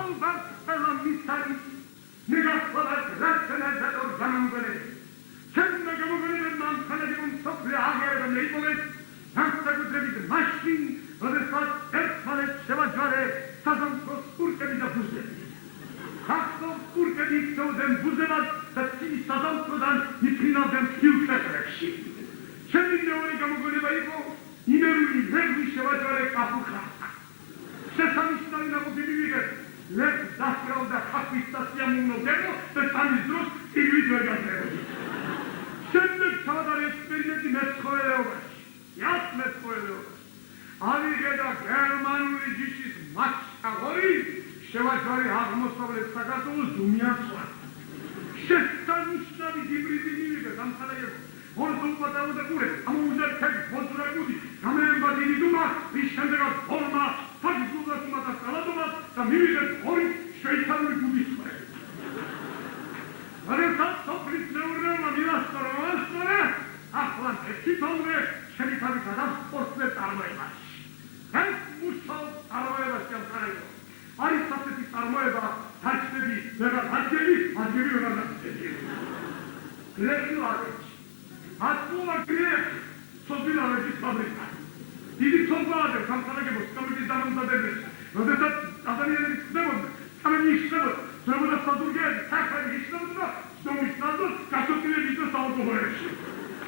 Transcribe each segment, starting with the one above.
ალბათ ყველა მისარი მეგასვლად რაციონალ ორგანიზმებს ჩემნა გამოგონებებმა ამხანაგებულ სოფლი აღიარება მეიპოვეთ განსაკუთრებით მაშინ როდესაც ერთმანეთს შევაჯვარე საზამთრო სპურკები და ბუზები ახლა სპურკები იქცეოდნენ ბუზებად და წინის საზამთროდან მიფრინავდნენ ფილტრებში ჩემი მეორე გამოგონება იყო იმერული ვერვი შევაჯვარე კაფუხასა შესანიშნავი ნაყოფი მივიღეთ ლექ დასკრავდა ხახვის სასიამოვნო და სამის დროს იგივით ვერ გასწრებოდი შემდეგ თავადარი ექსპერიმენტი მეცხოველეობაში ავიღე და გერმანული ჯიშის მაჩაღორი შევაჯვარე აღმოსავლეთ საქართველოს დუმიანსვარ შესანიშნავი ჰიბრიდი მივიღე სამხარაგებო ორსულპატარო და ყურე ამოუზერთები ფოძრაგუდი გამეემბადილი დუმა რის შემდეგაც ფორმა ფაგზულასუმა და სალადომა და მივიღეთ ორი შვეიცარიული გუდისვე როდესაც სოფლის მეურნეობა მივასწორე ახლა თვითონვე ჩემი თავი გადავსპორტზე წარმოებაში ეს მუშაობ წარმოებაში ამხარაგებო არის ასეთი წარმოება დაჭდები ვერა დაჭდები ვერა დაჭდები გლეხი ვარეჩი ატულა გლეხი სოფილარეთის ფაბრიკა დიდი ცოლბაადე სამხარაგებო სკამიკის დამამზადებელი როდესაც ადამიანები ხდებოდნენ სამენიშნებოდ ზრებოდა სადურგეები სახელი ისნებოდა სტომის ნადოს გასოწინებით და საავტომობილებში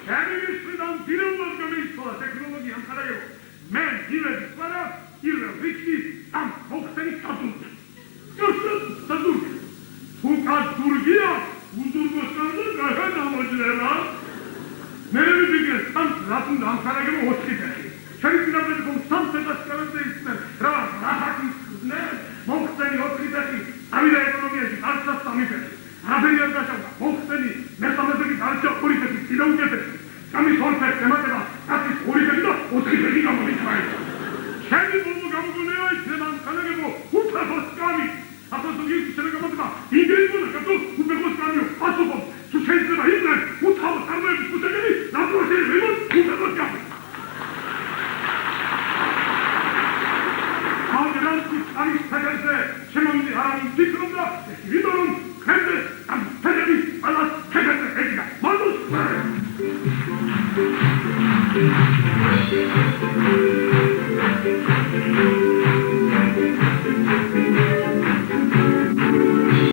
ჩემი მისვრიდან დილობას გამეიცვალა ტექნოლოგია ამხარაგებო მე დილების ვარა ილვე ვიქი ამ მოხდენი სადურგე თუკა დურგია უდურგოსანდა გაჰენა მოჯლება მე ვიგე სამ რაფუნდა ამხარაგებო ოთხი ჩემი წინაპრები გომ სამწედას კრავებზე ისმენ რა რახაკის ხზნე მოხდენი ოთხი ავიდა ეკონომიაში არცა სამი აბერი არ გაშავდა მოხდენი მესამედები არცა ორი კიდე უკეთესი სამის ორფერ თემატება ათის ორი და ოთხი გამომიწვაეს ჩემი ბოლო გამოგონება იქნება ამხანაგებო უფასო სკამი აპოსტოლი